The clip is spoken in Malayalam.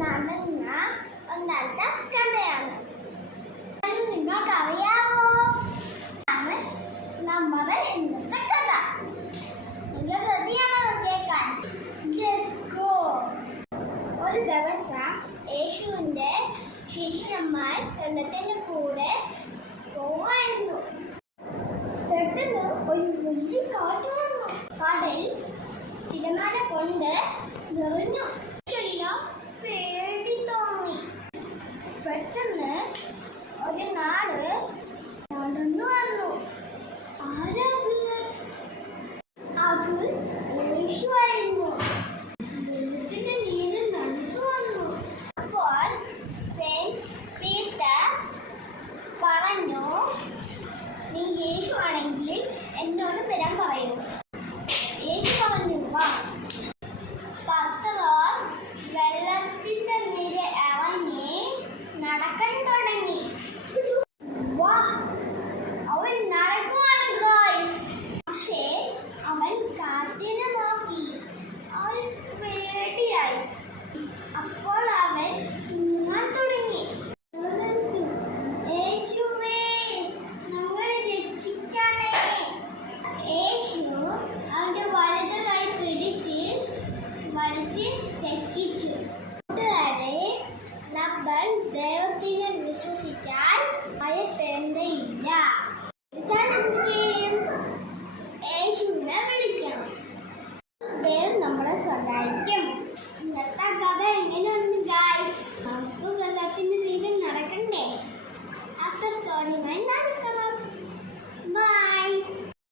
നടന്ന ഒന്നാമത്തെ കഥയാണ്. നിങ്ങൾക്ക് അറിയാമോ നമ്മുടെ ഇന്നത്തെ കഥ? നിങ്ങൾ റെഡിയാണോ കേൾക്കാൻ? ഒരു ദിവസം യേശുവിന്റെ ശിഷ്യന്മാർ വെള്ളത്തിന്റെ കൂടെ പോവായിരുന്നു. പെട്ടെന്ന് ഒരു വലിയ കാറ്റ് വന്നു. കടൽ തിരമാല കൊണ്ട് നിറഞ്ഞു.